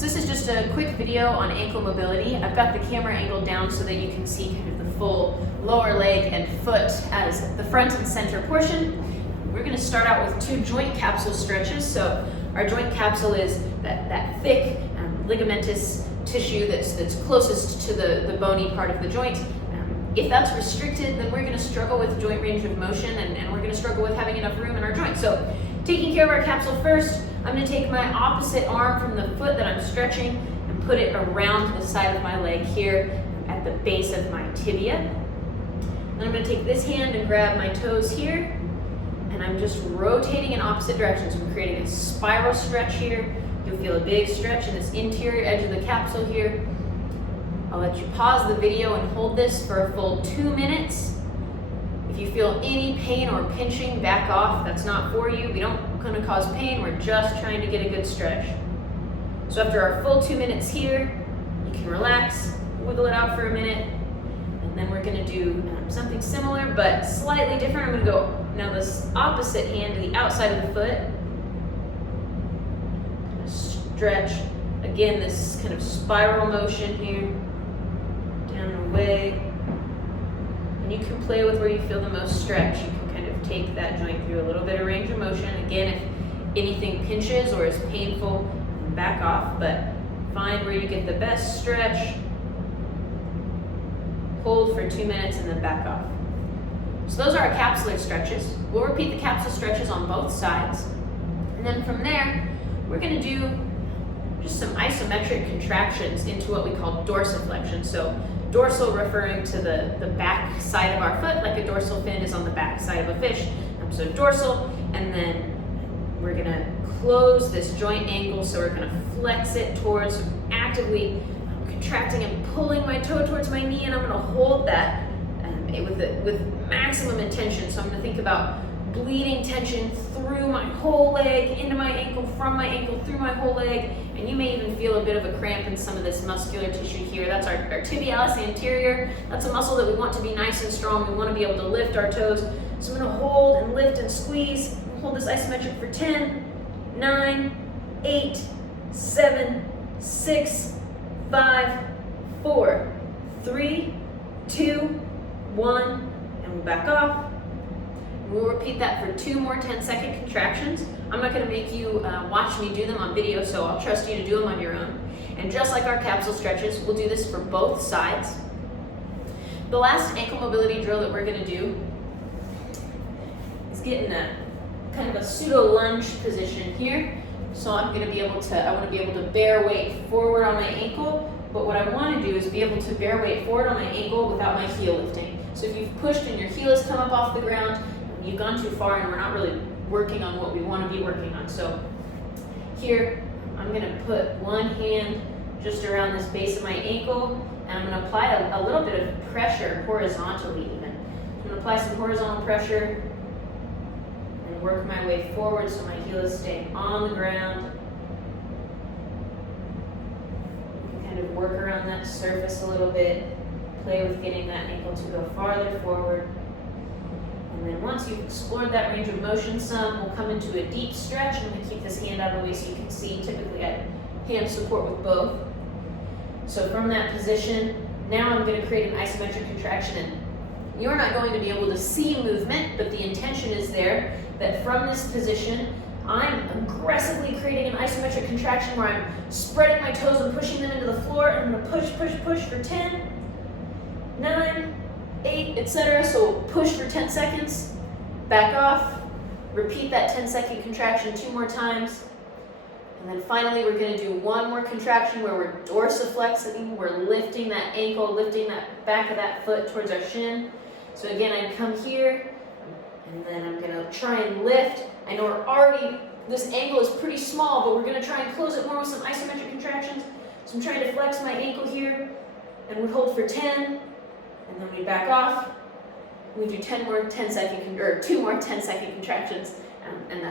So this is just a quick video on ankle mobility. I've got the camera angled down so that you can see kind of the full lower leg and foot as the front and center portion. We're going to start out with 2 joint capsule stretches. So our joint capsule is that thick ligamentous tissue that's closest to the bony part of the joint. If that's restricted, then we're going to struggle with joint range of motion, and we're going to struggle with having enough room in our joint. So taking care of our capsule first, I'm going to take my opposite arm from the foot that I'm stretching and put it around the side of my leg here at the base of my tibia. Then I'm going to take this hand and grab my toes here, and I'm just rotating in opposite directions. I'm creating a spiral stretch here. You'll feel a big stretch in this interior edge of the capsule here. I'll let you pause the video and hold this for a full 2 minutes. If you feel any pain or pinching, back off. That's not for you. We don't going to cause pain. We're just trying to get a good stretch. So after our full 2 minutes here, you can relax, wiggle it out for a minute, and then we're going to do something similar but slightly different. I'm going to go now this opposite hand to the outside of the foot. Stretch. Again, this kind of spiral motion here, down and away. And you can play with where you feel the most stretch. You can kind of take that joint through a little bit of range of motion. Again, if anything pinches or is painful, back off, but find where you get the best stretch. Hold for 2 minutes and then back off. So those are our capsular stretches. We'll repeat the capsule stretches on both sides. And then from there, we're going to do just some isometric contractions into what we call dorsiflexion. So dorsal referring to the back side of our foot, like a dorsal fin is on the back side of a fish. So dorsal, and then we're gonna close this joint angle, so we're gonna flex it towards, actively contracting and pulling my toe towards my knee, and I'm gonna hold that with maximum intention. So I'm gonna think about bleeding tension through my whole leg, into my ankle, from my ankle, through my whole leg, and you may even feel a bit of a cramp in some of this muscular tissue here. That's our tibialis anterior. That's a muscle that we want to be nice and strong. We want to be able to lift our toes. So I'm going to hold and lift and squeeze. Hold this isometric for 10, 9, 8, 7, 6, 5, 4, 3, 2, 1, and we'll back off. We'll repeat that for 2 more 10-second contractions. I'm not going to make you watch me do them on video, so I'll trust you to do them on your own. And just like our capsule stretches, we'll do this for both sides. The last ankle mobility drill that we're going to do is get in a kind of a pseudo lunge position here. So I'm going to be able to, I want to be able to bear weight forward on my ankle, but what I want to do is be able to bear weight forward on my ankle without my heel lifting. So if you've pushed and your heel has come up off the ground, you've gone too far and we're not really working on what we want to be working on. So here, I'm going to put one hand just around this base of my ankle, and I'm going to apply a little bit of pressure horizontally even. I'm going to apply some horizontal pressure and work my way forward so my heel is staying on the ground. Kind of work around that surface a little bit, play with getting that ankle to go farther forward. And then once you've explored that range of motion some, we'll come into a deep stretch. I'm going to keep this hand out of the way so you can see. Typically I hand support with both. So from that position, now I'm going to create an isometric contraction. And you're not going to be able to see movement, but the intention is there that from this position, I'm aggressively creating an isometric contraction where I'm spreading my toes and pushing them into the floor. And I'm going to push for 10, 9, 8, etc. So push for 10 seconds, back off, repeat that 10-second contraction 2 more times, and then finally we're going to do 1 more contraction where we're dorsiflexing, we're lifting that ankle, lifting that back of that foot towards our shin. So again, I come here, and then I'm going to try and lift. I know we're already, this angle is pretty small, but we're going to try and close it more with some isometric contractions. So I'm trying to flex my ankle here, and we hold for 10, and then we back off. We do 2 more 10-second contractions, and that's